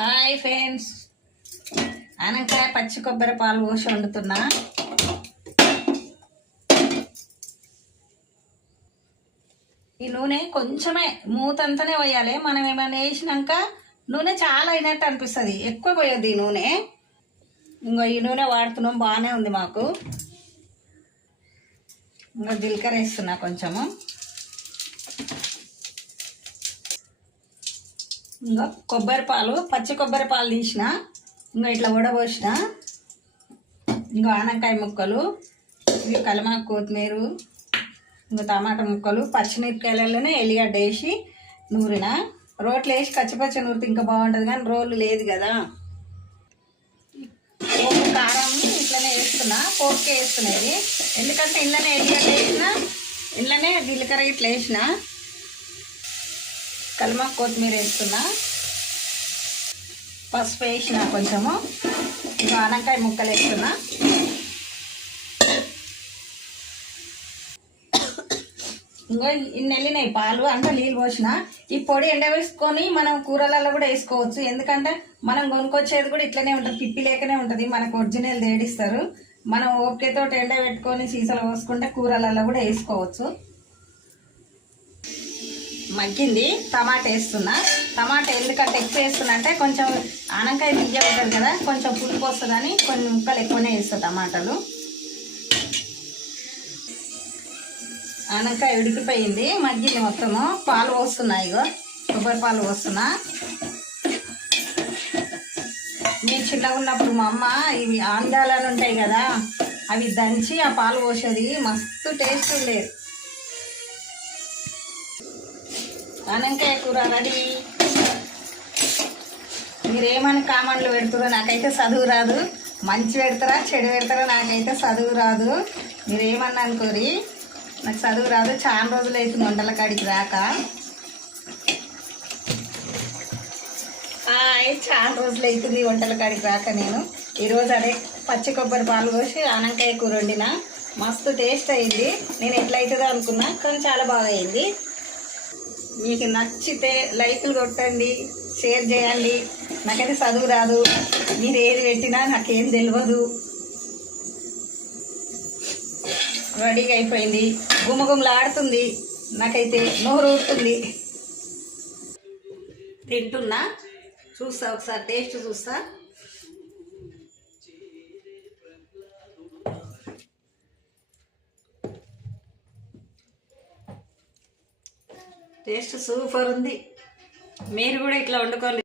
Hi friends, ఆనకాయ పచ్చి కొబ్బరి పాలు పోసి వండుతున్నా. ఈ నూనె కొంచెమే మూతంతనే పోయాలి. మనం ఏమైనా వేసినాక నూనె చాలా అయినట్టు అనిపిస్తుంది, ఎక్కువ పోయొద్దు ఈ నూనె. ఇంకో ఈ నూనె వాడుతున్నాం, బాగానే ఉంది మాకు. ఇంకా జీలకర్ర వేస్తున్నా కొంచెము. ఇంకా కొబ్బరి పాలు, పచ్చి కొబ్బరి పాలు తీసిన, ఇంకా ఇట్లా ఉడబోసిన. ఇంకా ఆనకాయ ముక్కలు, ఇవి కలమాకు, కొత్తిమీర, ఇంకా టమాటా ముక్కలు, పచ్చిమిరపకాయలలోనే ఎల్లిగడ్డ వేసి నూరిన. రోట్లో వేసి కచ్చిపచ్చి నూరితే ఇంకా బాగుంటుంది, కానీ రోలు లేదు కదా. ఉప్పు కారం ఇట్లనే వేస్తున్నా, పోపుకే వేస్తున్నది. ఎందుకంటే ఇంట్లోనే ఎల్లిగడ్డ వేసిన, ఇంట్లోనే జీలకర్ర ఇట్లా వేసిన. కలమాకు, కొత్తిమీర వేస్తున్నా, పసుపు వేసిన కొంచెము. ఇంకా ఆనకాయ ముక్కలు వేస్తున్నా. ఇంకా ఇన్ని వెళ్ళినాయి పాలు, అంటే నీళ్ళు పోసిన. ఈ పొడి ఎండవేసుకొని మనం కూరలలో కూడా వేసుకోవచ్చు. ఎందుకంటే మనం కొనుక్కొచ్చేది కూడా ఇట్లనే ఉంటుంది, పిప్పి లేకనే ఉంటుంది. మనకు ఒరిజినల్ తేడిస్తారు. మనం ఓపికతో ఎండ పెట్టుకొని సీసాలు పోసుకుంటే కూరలలో కూడా వేసుకోవచ్చు. మగ్గింది, టమాటా వేస్తున్నా. టమాటా ఎందుకంటే ఎక్కువ వేస్తున్నా అంటే కొంచెం ఆనకాయ తియ్య ఉంటుంది కదా, కొంచెం పులుపు వస్తుందని కొన్ని ముక్కలు ఎక్కువనే వేస్తా టమాటాలు. ఆనకాయ ఉడికిపోయింది, మగ్గింది మొత్తము. పాలు పోస్తున్నా, ఇగో కొబ్బరి పాలు పోస్తున్నా. నేను చిన్నగా ఉన్నప్పుడు మా అమ్మ ఇవి ఆందాలని ఉంటాయి కదా, అవి దంచి ఆ పాలు పోసేది, మస్తు టేస్ట్ ఉండేది. ఆనకాయ కూర రెడీ. మీరేమని కామెంట్లు పెడుతురో, నాకైతే చదువు రాదు. మంచి పెడతారా చెడు పెడతారా, నాకైతే చదువు రాదు. మీరేమన్నా అనుకోరి, నాకు చదువు రాదు. చాలా రోజులు అవుతుంది వంటల కాడికి రాక. చాలా రోజులు అవుతుంది వంటల కాడికి రాక. నేను ఈరోజు అదే పచ్చి కొబ్బరి పాలు పోసి ఆనకాయ కూర వండిన. మస్తు టేస్ట్ అయింది. నేను ఎట్లయితుందో అనుకున్నా, కానీ చాలా బాగా అయింది. మీకు నచ్చితే లైకులు కొట్టండి, షేర్ చేయండి. నాకైతే చదువు రాదు, మీరు ఏది పెట్టినా నాకేం తెలియదు. రెడీగా అయిపోయింది, గుమగుమలాడుతుంది. నాకైతే నోరు ఊరుతుంది. తింటున్నా, చూస్తా ఒకసారి టేస్ట్ చూస్తా. టేస్ట్ సూపర్ ఉంది. మీరు కూడా ఇట్లా వండుకోండి.